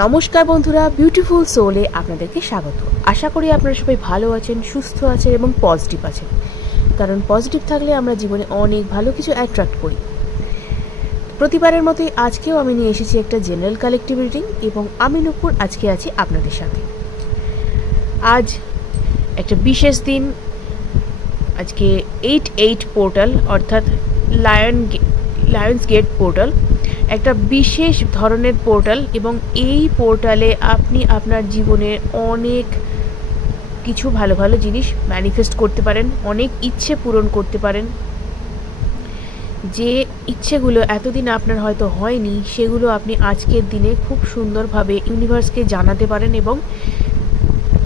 নমস্কার বন্ধুরা, বিউটিফুল সোলে আপনাদেরকে স্বাগত। আশা করি আপনারা সবাই ভালো আছেন, সুস্থ আছেন এবং পজিটিভ আছেন, কারণ পজিটিভ থাকলে আমরা জীবনে অনেক ভালো কিছু অ্যাট্রাক্ট করি। প্রতিবারের মতোই আজকেও আমি নিয়ে এসেছি একটা জেনারেল কালেকটিভ রিডিং এবং আমি নূপুর আজকে আছি আপনাদের সাথে। আজ একটা বিশেষ দিন। আজকে 8/8 পোর্টাল অর্থাৎ লায়ন্স গেট পোর্টাল একটা বিশেষ ধরনের পোর্টাল এবং এই পোর্টালে আপনি আপনার জীবনে অনেক কিছু ভালো ভালো জিনিস ম্যানিফেস্ট করতে পারেন, অনেক ইচ্ছে পূরণ করতে পারেন। যে ইচ্ছেগুলো এতদিন আপনার হয়তো হয়নি সেগুলো আপনি আজকের দিনে খুব সুন্দরভাবে ইউনিভার্সকে জানাতে পারেন এবং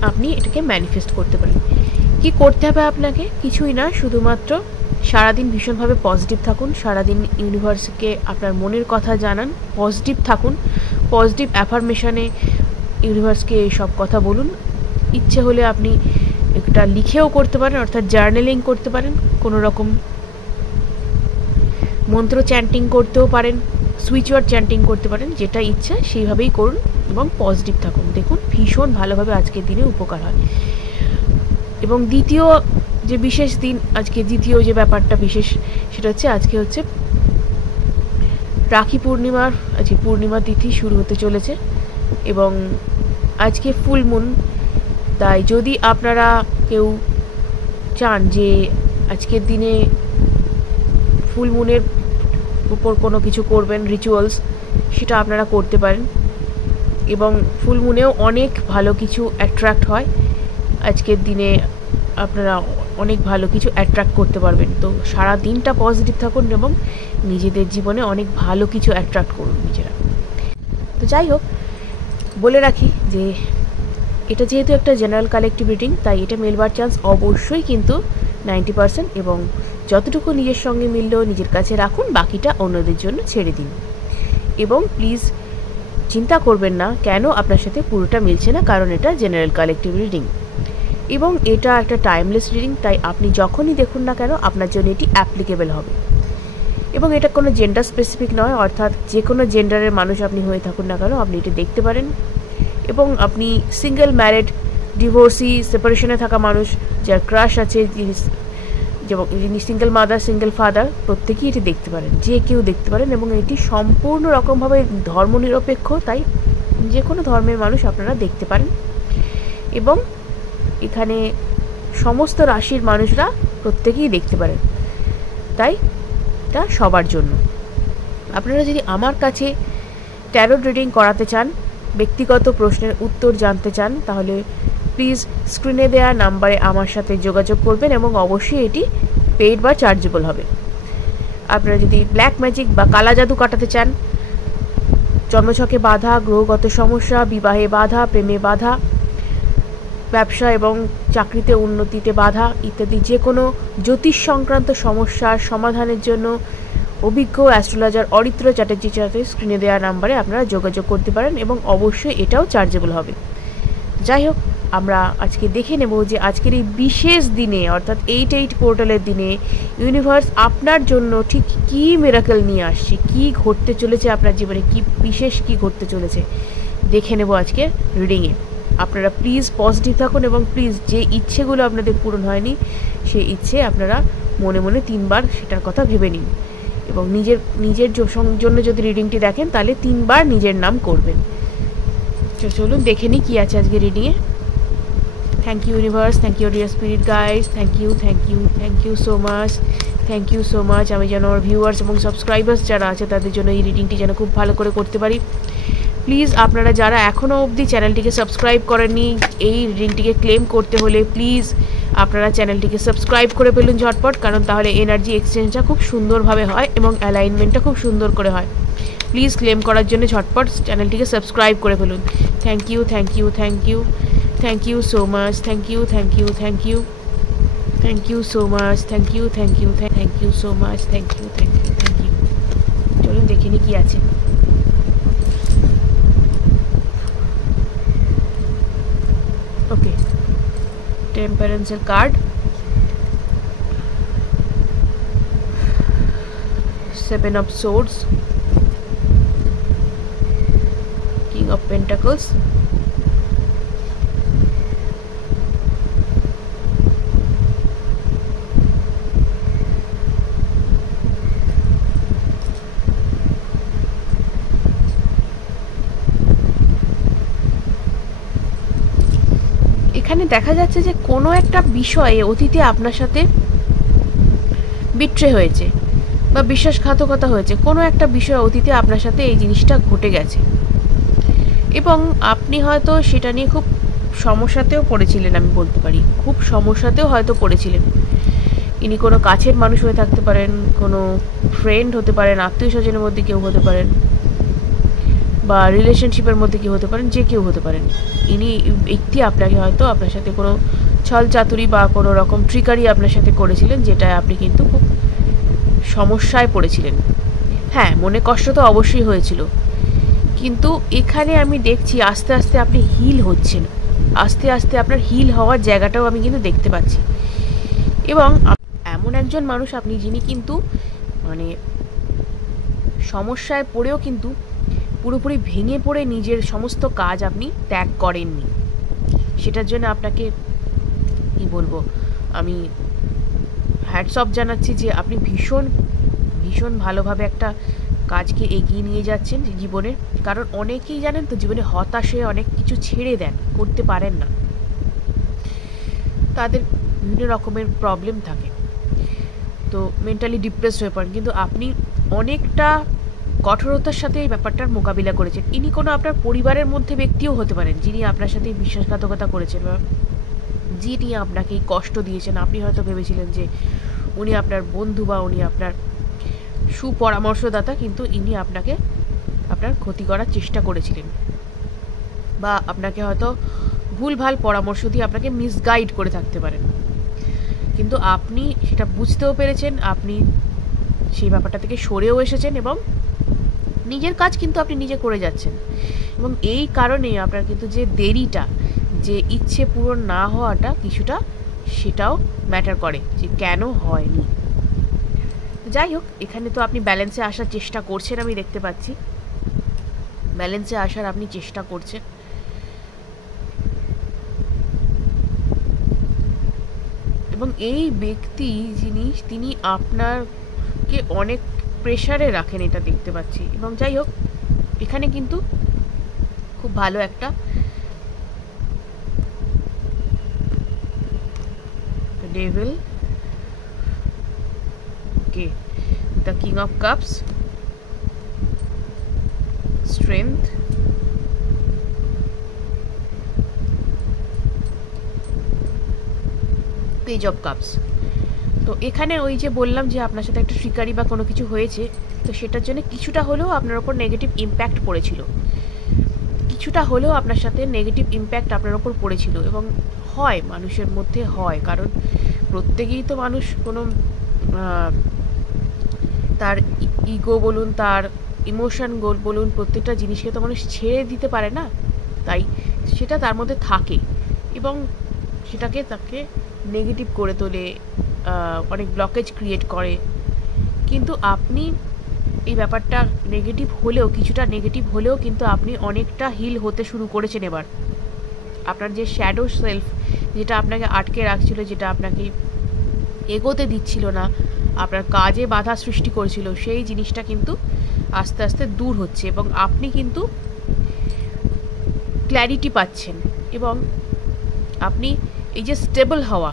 আপনি এটাকে ম্যানিফেস্ট করতে পারেন। কি করতে হবে আপনাকে? কিছুই না, শুধুমাত্র সারাদিন ভীষণভাবে পজিটিভ থাকুন, সারাদিন ইউনিভার্সকে আপনার মনের কথা জানান, পজিটিভ থাকুন, পজিটিভ অ্যাফার্মেশনে ইউনিভার্সকে এই সব কথা বলুন। ইচ্ছে হলে আপনি একটা লিখেও করতে পারেন, অর্থাৎ জার্নালিং করতে পারেন, কোনো রকম মন্ত্র চ্যান্টিং করতেও পারেন, সুইচ ওয়ার্ড চ্যান্টিং করতে পারেন, যেটা ইচ্ছা সেইভাবেই করুন এবং পজিটিভ থাকুন। দেখুন ভীষণ ভালোভাবে আজকের দিনে উপকার হয়। এবং দ্বিতীয় যে বিশেষ দিন, আজকে দ্বিতীয় যে ব্যাপারটা বিশেষ সেটা হচ্ছে আজকে হচ্ছে রাখি পূর্ণিমার, আজকে পূর্ণিমা তিথি শুরু হতে চলেছে এবং আজকে ফুল মুন। তাই যদি আপনারা কেউ চান যে আজকের দিনে ফুল মুনের উপর কোনো কিছু করবেন, রিচুয়ালস, সেটা আপনারা করতে পারেন এবং ফুল মুনেও অনেক ভালো কিছু অ্যাট্রাক্ট হয়। আজকের দিনে আপনারা অনেক ভালো কিছু অ্যাট্রাক্ট করতে পারবেন। তো সারা দিনটা পজিটিভ থাকুন এবং নিজেদের জীবনে অনেক ভালো কিছু অ্যাট্রাক্ট করুন নিজেরা। তো যাই হোক, বলে রাখি যে এটা যেহেতু একটা জেনারেল কালেকটিভ রিডিং, তাই এটা মেলবার চান্স অবশ্যই কিন্তু 90% এবং যতটুকু নিজের সঙ্গে মিললেও নিজের কাছে রাখুন, বাকিটা অন্যদের জন্য ছেড়ে দিন। এবং প্লিজ চিন্তা করবেন না কেন আপনার সাথে পুরোটা মিলছে না, কারণ এটা জেনারেল কালেকটিভ রিডিং এবং এটা একটা টাইমলেস রিডিং। তাই আপনি যখনই দেখুন না কেন আপনার জন্য এটি অ্যাপ্লিকেবল হবে এবং এটা কোনো জেন্ডার স্পেসিফিক নয়, অর্থাৎ যে কোনো জেন্ডারের মানুষ আপনি হয়ে থাকুন না কেন আপনি এটা দেখতে পারেন। এবং আপনি সিঙ্গেল, ম্যারিড, ডিভোর্সি, সেপারেশনে থাকা মানুষ, যার ক্রাশ আছে, যিনি সিঙ্গেল মাদার, সিঙ্গেল ফাদার, প্রত্যেকেই এটি দেখতে পারেন, যে কেউ দেখতে পারেন এবং এটি সম্পূর্ণ রকমভাবে ধর্মনিরপেক্ষ, তাই যে কোনো ধর্মের মানুষ আপনারা দেখতে পারেন এবং এখানে সমস্ত রাশির মানুষরা প্রত্যেকেই দেখতে পারেন, তাই এটা সবার জন্য। আপনারা যদি আমার কাছে ট্যারোট রিডিং করাতে চান, ব্যক্তিগত প্রশ্নের উত্তর জানতে চান, তাহলে প্লিজ স্ক্রিনে দেওয়া নাম্বারে আমার সাথে যোগাযোগ করবেন এবং অবশ্যই এটি পেইড বা চার্জেবল হবে। আপনারা যদি ব্ল্যাক ম্যাজিক বা কালা জাদু কাটাতে চান, জন্মছকে বাধা, গ্রহগত সমস্যা, বিবাহে বাধা, প্রেমে বাধা, ব্যবসা এবং চাকরিতে উন্নতিতে বাধা ইত্যাদি যে কোনো জ্যোতিষ সংক্রান্ত সমস্যার সমাধানের জন্য অভিজ্ঞ অ্যাস্ট্রোলজার অরিত্র চ্যাটার্জির সাথে স্ক্রিনে দেওয়া নাম্বারে আপনারা যোগাযোগ করতে পারেন এবং অবশ্যই এটাও চার্জেবল হবে। যাই হোক, আমরা আজকে দেখে নেব যে আজকের এই বিশেষ দিনে অর্থাৎ 8/8 পোর্টালের দিনে ইউনিভার্স আপনার জন্য ঠিক কী মিরাকেল নিয়ে আসছে, কী ঘটতে চলেছে আপনার জীবনে, কী বিশেষ কী ঘটতে চলেছে দেখে নেব আজকে রিডিংয়ে। আপনারা প্লিজ পজিটিভ থাকুন এবং প্লিজ যে ইচ্ছেগুলো আপনাদের পূরণ হয়নি সেই ইচ্ছে আপনারা মনে মনে 3 বার সেটার কথা ভেবে নিন এবং নিজের জন্য যদি রিডিংটি দেখেন তাহলে 3 বার নিজের নাম করবেন। চলুন দেখে নিই কী আছে আজকে রিডিংয়ে। Thank you universe, thank you dear spirit guides, thank you so much. আমি যেন আমার ভিউয়ার্স এবং সাবস্ক্রাইবার্স যারা আছে তাদের জন্য এই রিডিংটি যেন খুব ভালো করে করতে পারি। প্লিজ আপনারা যারা এখনও অবধি চ্যানেলটিকে সাবস্ক্রাইব করেননি, এই রিডিংটিকে ক্লেম করতে হলে প্লিজ আপনারা চ্যানেলটিকে সাবস্ক্রাইব করে ফেলুন ঝটপট, কারণ তাহলে এনার্জি এক্সচেঞ্জটা খুব সুন্দরভাবে হয় এবং অ্যালাইনমেন্টটা খুব সুন্দর করে হয়। প্লিজ ক্লেম করার জন্য ঝটপট চ্যানেলটিকে সাবস্ক্রাইব করে ফেলুন। Thank you so much, thank you so much. চলুন দেখে নিই কী আছে। ওকে, টেম্পারেন্সের card, 7 of swords, King king of pentacles. এখানে দেখা যাচ্ছে যে কোনো একটা বিষয়ে অতীতে আপনার সাথে বিট্রে হয়েছে বা বিশ্বাসঘাতকতা হয়েছে, কোনো একটা বিষয়ে অতীতে আপনার সাথে এই জিনিসটা ঘটে গেছে এবং আপনি হয়তো সেটা নিয়ে খুব সমস্যাতেও পড়েছিলেন। আমি বলতে পারি খুব সমস্যাতেও হয়তো পড়েছিলেন। ইনি কোনো কাছের মানুষ হয়ে থাকতে পারেন, কোনো ফ্রেন্ড হতে পারেন, আত্মীয় স্বজনের মধ্যে কেউ হতে পারেন, বা রিলেশনশিপের মধ্যে কেউ হতে পারেন, যে কেউ হতে পারেন। ইনি ব্যক্তি আপনাকে হয়তো আপনার সাথে কোনো ছল চাতুরি বা কোনো রকম ট্রিকারি আপনার সাথে করেছিলেন, যেটায় আপনি কিন্তু খুব সমস্যায় পড়েছিলেন। হ্যাঁ, মনে কষ্ট তো অবশ্যই হয়েছিল, কিন্তু এখানে আমি দেখছি আস্তে আস্তে আপনি হিল হচ্ছেন, আস্তে আস্তে আপনার হিল হওয়ার জায়গাটাও আমি কিন্তু দেখতে পাচ্ছি। এবং এমন একজন মানুষ আপনি যিনি কিন্তু মানে সমস্যায় পড়েও কিন্তু পুরোপুরি ভেঙে পড়ে নিজের সমস্ত কাজ আপনি ত্যাগ করেননি। সেটার জন্য আপনাকে কি বলবো, আমি হ্যাটস অফ জানাচ্ছি যে আপনি ভীষণ ভীষণ ভালোভাবে একটা কাজকে এগিয়ে নিয়ে যাচ্ছেন জীবনে। কারণ অনেকেই জানেন তো জীবনে হতাশে অনেক কিছু ছেড়ে দেন, করতে পারেন না, তাদের বিভিন্ন রকমের প্রবলেম থাকে, তো মেন্টালি ডিপ্রেসড হয়ে পড়েন। কিন্তু আপনি অনেকটা কঠোরতার সাথে এই ব্যাপারটার মোকাবিলা করেছেন। ইনি কোনো আপনার পরিবারের মধ্যে ব্যক্তিও হতে পারেন, যিনি আপনার সাথে বিশ্বাসঘাতকতা করেছেন বা যিনি আপনাকে কষ্ট দিয়েছেন। আপনি হয়তো ভেবেছিলেন যে উনি আপনার বন্ধু বা উনি আপনার সুপরামর্শদাতা, কিন্তু ইনি আপনাকে আপনার ক্ষতি করার চেষ্টা করেছিলেন বা আপনাকে হয়তো ভুলভাল পরামর্শ দিয়ে আপনাকে মিসগাইড করে থাকতে পারেন। কিন্তু আপনি সেটা বুঝতেও পেরেছেন, আপনি সেই ব্যাপারটা থেকে সরেও এসেছেন এবং নিজের কাজ কিন্তু আপনি নিজে করে যাচ্ছেন। এবং এই কারণে আপনার কিন্তু যে দেরিটা, যে ইচ্ছে পূরণ না হওয়াটা কিছুটা, সেটাও ম্যাটার করে যে কেন হয়নি। যাই হোক, এখানে তো আপনি ব্যালেন্সে আসার চেষ্টা করছেন, আমি দেখতে পাচ্ছি ব্যালেন্সে আসার আপনি চেষ্টা করছেন। এবং এই ব্যক্তি তিনি আপনাকে অনেক প্রেশারে রাখেন, এটা দেখতে পাচ্ছি। এবং যাই হোক, এখানে কিন্তু খুব ভালো একটা devil, okay, the king of cups, strength, page of cups. তো এখানে ওই যে বললাম যে আপনার সাথে একটা ট্রিকারি বা কোনো কিছু হয়েছে, তো সেটার জন্য কিছুটা হলেও আপনার ওপর নেগেটিভ ইম্প্যাক্ট পড়েছিল, কিছুটা হলেও আপনার সাথে নেগেটিভ ইম্প্যাক্ট আপনার ওপর পড়েছিল। এবং হয়, মানুষের মধ্যে হয়, কারণ প্রত্যেকেই তো মানুষ কোনো তার ইগো বলুন, তার ইমোশন বলুন, প্রত্যেকটা জিনিসকে তো মানুষ ছেড়ে দিতে পারে না, তাই সেটা তার মধ্যে থাকে এবং সেটাকে তাকে নেগেটিভ করে তোলে, অনেক ব্লকেজ ক্রিয়েট করে। কিন্তু আপনি এই ব্যাপারটা নেগেটিভ হলেও, কিছুটা নেগেটিভ হলেও কিন্তু আপনি অনেকটা হিল হতে শুরু করেছেন। এবার আপনার যে শ্যাডো সেলফ, যেটা আপনাকে আটকে রাখছিল, যেটা আপনাকে এগোতে দিচ্ছিল না, আপনার কাজে বাধা সৃষ্টি করেছিল, সেই জিনিসটা কিন্তু আস্তে আস্তে দূর হচ্ছে এবং আপনি কিন্তু ক্ল্যারিটি পাচ্ছেন। এবং আপনি এই যে স্টেবল হওয়া,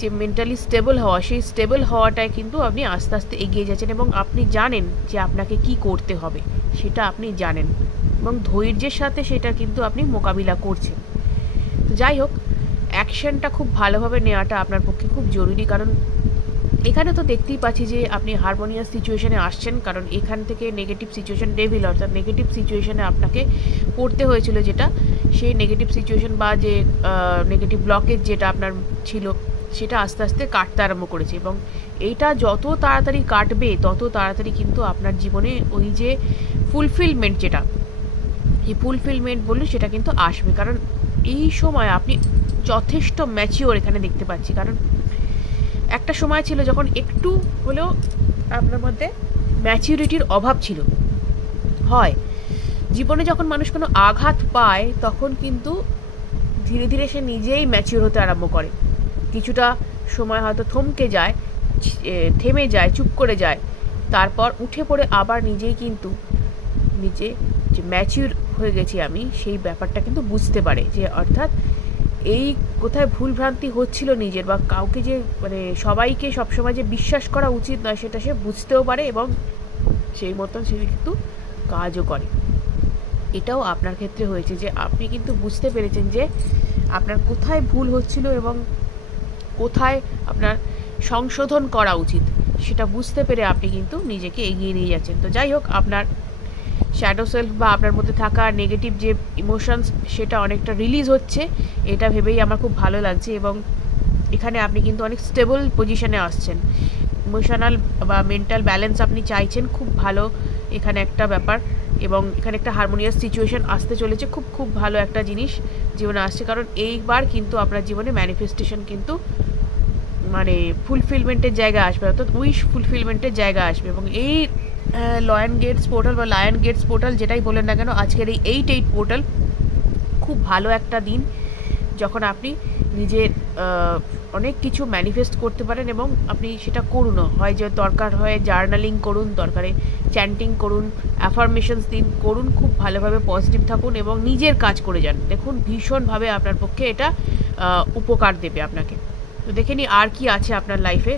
যে মেন্টালি স্টেবল হওয়া, সেই স্টেবল হওয়াটায় কিন্তু আপনি আস্তে আস্তে এগিয়ে যাচ্ছেন এবং আপনি জানেন যে আপনাকে কি করতে হবে, সেটা আপনি জানেন এবং ধৈর্যের সাথে সেটা কিন্তু আপনি মোকাবিলা করছেন। তো যাই হোক, অ্যাকশনটা খুব ভালোভাবে নেওয়াটা আপনার পক্ষে খুব জরুরি, কারণ এখানে তো দেখতেই পাচ্ছি যে আপনি হারমোনিয়াস সিচুয়েশনে আসছেন, কারণ এখান থেকে নেগেটিভ সিচুয়েশন, ডেভিল অর্থাৎ নেগেটিভ সিচুয়েশনে আপনাকে পড়তে হয়েছিল, যেটা সেই নেগেটিভ সিচুয়েশন বা যে নেগেটিভ ব্লকেজ যেটা আপনার ছিল, সেটা আস্তে আস্তে কাটতে আরম্ভ করেছে। এবং এইটা যত তাড়াতাড়ি কাটবে, তত তাড়াতাড়ি কিন্তু আপনার জীবনে ওই যে ফুলফিলমেন্ট, যেটা এই ফুলফিলমেন্ট বললে, সেটা কিন্তু আসবে। কারণ এই সময় আপনি যথেষ্ট ম্যাচিওর এখানে দেখতে পাচ্ছি। কারণ একটা সময় ছিল যখন একটু হলেও আপনার মধ্যে ম্যাচিউরিটির অভাব ছিল। হয় জীবনে যখন মানুষ কোনো আঘাত পায় তখন কিন্তু ধীরে ধীরে সে নিজেই ম্যাচিওর হতে আরম্ভ করে। কিছুটা সময় হয়তো থমকে যায়, থেমে যায়, চুপ করে যায়, তারপর উঠে পড়ে আবার নিজেই কিন্তু নিজে যে ম্যাচিওর হয়ে গেছি আমি, সেই ব্যাপারটা কিন্তু বুঝতে পারে, যে অর্থাৎ এই কোথায় ভুলভ্রান্তি হচ্ছিল নিজের, বা কাউকে যে মানে সবাইকে সবসময় যে বিশ্বাস করা উচিত নয় সেটা সে বুঝতেও পারে এবং সেই মতন সে কিন্তু কাজও করে। এটাও আপনার ক্ষেত্রে হয়েছে যে আপনি কিন্তু বুঝতে পেরেছেন যে আপনার কোথায় ভুল হচ্ছিল এবং কোথায় আপনার সংশোধন করা উচিত, সেটা বুঝতে পেরে আপনি কিন্তু নিজেকে এগিয়ে নিয়ে যাচ্ছেন। তো যাই হোক, আপনার শ্যাডো সেলফ বা আপনার মধ্যে থাকা নেগেটিভ যে ইমোশনস সেটা অনেকটা রিলিজ হচ্ছে, এটা ভেবেই আমার খুব ভালো লাগছে। এবং এখানে আপনি কিন্তু অনেক স্টেবল পজিশনে আসছেন, ইমোশনাল বা মেন্টাল ব্যালেন্স আপনি চাইছেন, খুব ভালো এখানে একটা ব্যাপার। এবং এখানে একটা হারমোনিয়াস সিচুয়েশন আসতে চলেছে, খুব খুব ভালো একটা জিনিস জীবনে আসছে, কারণ এইবার কিন্তু আপনার জীবনে ম্যানিফেস্টেশন কিন্তু মানে ফুলফিলমেন্টের জায়গা আসবে, অর্থাৎ উইশ ফুলফিলমেন্টের জায়গা আসবে। এবং এই লায়ন গেটস পোর্টাল বা লায়ন গেটস পোর্টাল যেটাই বলেন না কেন, আজকের এই 8-8 পোর্টাল খুব ভালো একটা দিন, যখন আপনি নিজের অনেক কিছু ম্যানিফেস্ট করতে পারেন এবং আপনি সেটা করুনও। হয় যে দরকার হয় জার্নালিং করুন, দরকারে চ্যান্টিং করুন, অ্যাফার্মেশনস দিন, করুন, খুব ভালোভাবে পজিটিভ থাকুন এবং নিজের কাজ করে যান। দেখুন ভীষণভাবে আপনার পক্ষে এটা উপকার দেবে আপনাকে। তো দেখে নি আর কি আছে আপনার লাইফে।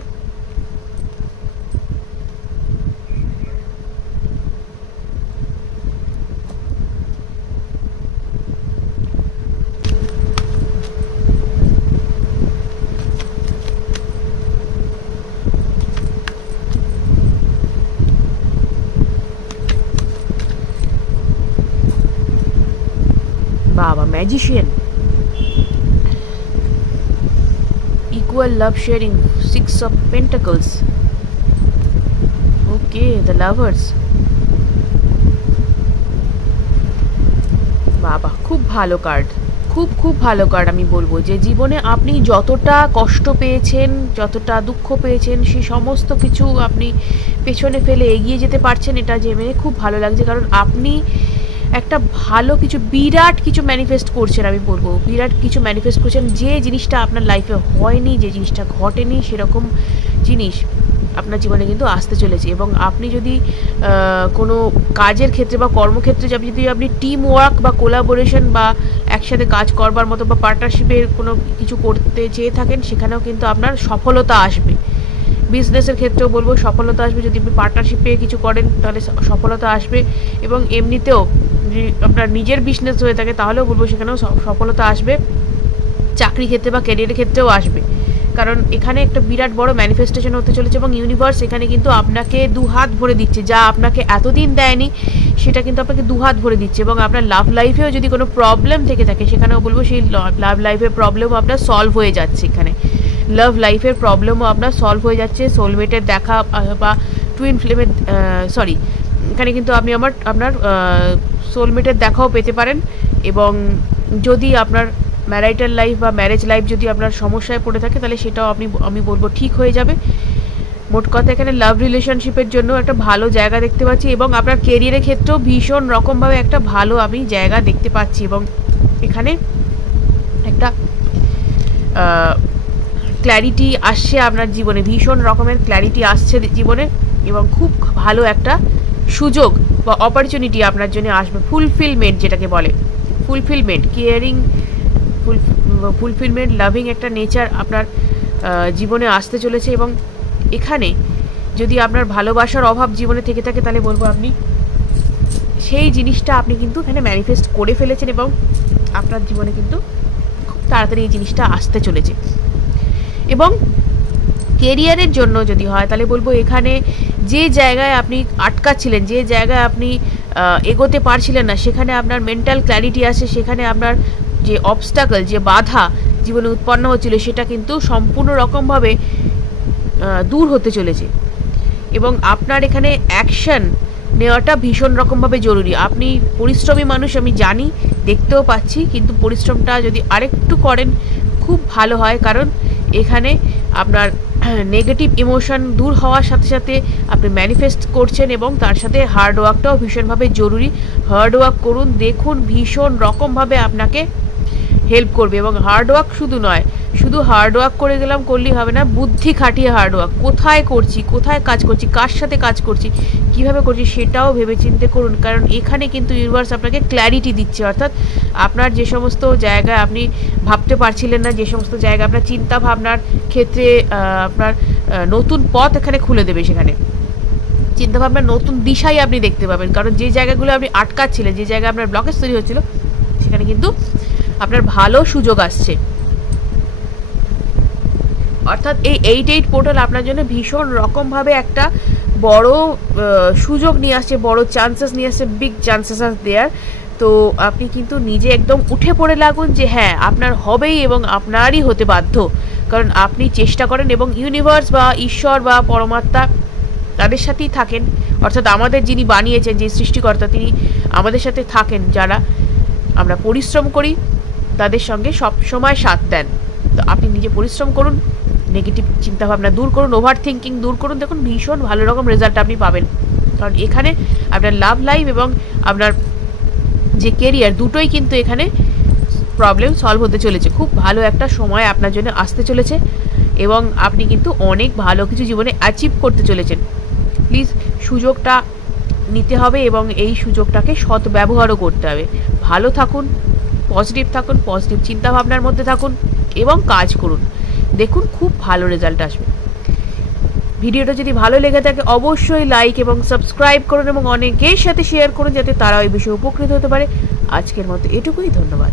বাবা, magician, equal love sharing, 6 of Pentacles, okay, the lovers, বাবা খুব ভালো কার্ড, খুব খুব ভালো কার্ড। আমি বলবো যে জীবনে আপনি যতটা কষ্ট পেয়েছেন, যতটা দুঃখ পেয়েছেন, সেই সমস্ত কিছু আপনি পেছনে ফেলে এগিয়ে যেতে পারছেন, এটা জেনে খুব ভালো লাগছে। কারণ আপনি একটা ভালো কিছু, বিরাট কিছু ম্যানিফেস্ট করছেন, আমি বলবো বিরাট কিছু ম্যানিফেস্ট করছেন। যে জিনিসটা আপনার লাইফে হয়নি, যে জিনিসটা ঘটেনি, সেরকম জিনিস আপনার জীবনে কিন্তু আসতে চলেছে। এবং আপনি যদি কোনো কাজের ক্ষেত্রে বা কর্মক্ষেত্রে যদি আপনি টিম ওয়ার্ক বা কোলাবোরেশন বা একসাথে কাজ করবার মতো বা পার্টনারশিপের কোনো কিছু করতে চেয়ে থাকেন, সেখানেও কিন্তু আপনার সফলতা আসবে। বিজনেসের ক্ষেত্রেও বলবো সফলতা আসবে, যদি আপনি পার্টনারশিপে কিছু করেন তাহলে সফলতা আসবে। এবং এমনিতেও যদি আপনার নিজের বিজনেস হয়ে থাকে তাহলেও বলবো সেখানেও সফলতা আসবে, চাকরি ক্ষেত্রে বা ক্যারিয়ারের ক্ষেত্রেও আসবে। কারণ এখানে একটা বিরাট বড় ম্যানিফেস্টেশন হতে চলেছে এবং ইউনিভার্স এখানে কিন্তু আপনাকে দুহাত ভরে দিচ্ছে, যা আপনাকে এতদিন দেয়নি সেটা কিন্তু আপনাকে দুহাত ভরে দিচ্ছে। এবং আপনার লাভ লাইফেও যদি কোনো প্রবলেম থেকে থাকে, সেখানেও বলবো সেই লাভ লাইফের প্রবলেমও আপনার সলভ হয়ে যাচ্ছে। এখানে লাভ লাইফের প্রবলেমও আপনার সলভ হয়ে যাচ্ছে। সোলমেটের দেখা বা টুইন ফ্লেমের এখানে কিন্তু আপনি আপনার সোলমেটের দেখাও পেতে পারেন। এবং যদি আপনার ম্যারিটাল লাইফ বা ম্যারেজ লাইফ যদি আপনার সমস্যায় পড়ে থাকে, তাহলে সেটাও আমি বলবো ঠিক হয়ে যাবে। মোট কথা এখানে লাভ রিলেশনশিপের জন্য একটা ভালো জায়গা দেখতে পাচ্ছি এবং আপনার কেরিয়ারের ক্ষেত্রেও ভীষণ রকমভাবে একটা ভালো আমি জায়গা দেখতে পাচ্ছি। এবং এখানে একটা ক্ল্যারিটি আসছে আপনার জীবনে, ভীষণ রকমের ক্ল্যারিটি আসছে জীবনে এবং খুব ভালো একটা সুযোগ বা অপরচুনিটি আপনার জন্য আসবে। ফুলফিলমেন্ট যেটাকে বলে, ফুলফিলমেন্ট, কেয়ারিং, ফুলফিলমেন্ট, লাভিং একটা নেচার আপনার জীবনে আসতে চলেছে। এবং এখানে যদি আপনার ভালোবাসার অভাব জীবনে থেকে থাকে, তাহলে বলবো আপনি সেই জিনিসটা আপনি কিন্তু এখানে ম্যানিফেস্ট করে ফেলেছেন এবং আপনার জীবনে কিন্তু খুব তাড়াতাড়ি এই জিনিসটা আসতে চলেছে। এবং কেরিয়ারের জন্য যদি হয়, তাহলে বলবো এখানে যে জায়গায় আপনি আটকাচ্ছিলেন, যে জায়গায় আপনি এগোতে পারছিলেন না, সেখানে আপনার মেন্টাল ক্ল্যারিটি আসে, সেখানে আপনার যে অবস্টাকল, যে বাধা জীবনে উৎপন্ন হচ্ছিল, সেটা কিন্তু সম্পূর্ণ রকমভাবে দূর হতে চলেছে। এবং আপনার এখানে অ্যাকশন নেওয়াটা ভীষণ রকমভাবে জরুরি। আপনি পরিশ্রমী মানুষ, আমি জানি, দেখতেও পাচ্ছি, কিন্তু পরিশ্রমটা যদি আরেকটু করেন খুব ভালো হয়। কারণ এখানে আপনার নেগেটিভ ইমোশন দূর হওয়ার সাথে সাথে আপনি ম্যানিফেস্ট করছেন, এবং তার সাথে হার্ড ওয়ার্কটাও ভীষণভাবে জরুরি। হার্ড ওয়ার্ক করুন, দেখুন ভীষণ রকমভাবে আপনাকে হেল্প করবে। এবং হার্ড ওয়ার্ক শুধু নয়, শুধু হার্ড ওয়ার্ক করে গেলাম করলেই হবে না, বুদ্ধি খাটিয়ে হার্ড ওয়ার্ক, কোথায় করছি, কোথায় কাজ করছি, কার সাথে কাজ করছি, কিভাবে করছি সেটাও ভেবেচিন্তে করুন। কারণ এখানে কিন্তু ইউনিভার্স আপনাকে ক্ল্যারিটি দিচ্ছে, অর্থাৎ আপনার যে সমস্ত জায়গায় আপনি ভাবতে পারছিলেন না, যে সমস্ত জায়গা আপনার চিন্তা ভাবনার ক্ষেত্রে আপনার নতুন পথ এখানে খুলে দেবে, সেখানে চিন্তাভাবনার নতুন দিশাই আপনি দেখতে পাবেন। কারণ যে জায়গাগুলো আপনি আটকাচ্ছিলেন, যে জায়গায় আপনার ব্লকেজ তৈরি হচ্ছিল, সেখানে কিন্তু আপনার ভালো সুযোগ আসছে। অর্থাৎ এই 8-8 পোর্টাল আপনার জন্য ভীষণ রকমভাবে একটা বড় সুযোগ নিয়ে আসছে, বড় চান্সেস নিয়ে আসছে, বিগ চান্সেস আর দেয়ার। তো আপনি কিন্তু নিজে একদম উঠে পড়ে লাগুন যে হ্যাঁ আপনার হবেই, এবং আপনারই হতে বাধ্য, কারণ আপনি চেষ্টা করেন এবং ইউনিভার্স বা ঈশ্বর বা পরমাত্মা তাদের সাথেই থাকেন। অর্থাৎ আমাদের যিনি বানিয়েছেন, যে সৃষ্টিকর্তা, তিনি আমাদের সাথে থাকেন। যারা আমরা পরিশ্রম করি তাদের সঙ্গে সব সময় সাথ দেন। তো আপনি নিজে পরিশ্রম করুন, নেগেটিভ চিন্তাভাবনা দূর করুন, ওভার থিঙ্কিং দূর করুন, দেখুন ভীষণ ভালো রকম রেজাল্ট আপনি পাবেন। কারণ এখানে আপনার লাভ লাইফ এবং আপনার যে কেরিয়ার, দুটোই কিন্তু এখানে প্রবলেম সলভ হতে চলেছে। খুব ভালো একটা সময় আপনার জন্য আসতে চলেছে, এবং আপনি কিন্তু অনেক ভালো কিছু জীবনে অ্যাচিভ করতে চলেছেন। প্লিজ সুযোগটা নিতে হবে, এবং এই সুযোগটাকে সৎ ব্যবহারও করতে হবে। ভালো থাকুন, পজিটিভ থাকুন, পজিটিভ চিন্তাভাবনার মধ্যে থাকুন, এবং কাজ করুন, দেখুন খুব ভালো রেজাল্ট আসবে। ভিডিওটা যদি ভালো লেগে থাকে অবশ্যই লাইক এবং সাবস্ক্রাইব করুন, এবং অনেকের সাথে শেয়ার করুন, যাতে তারাও এই বিষয়ে উপকৃত হতে পারে। আজকের মতো এটুকুই, ধন্যবাদ।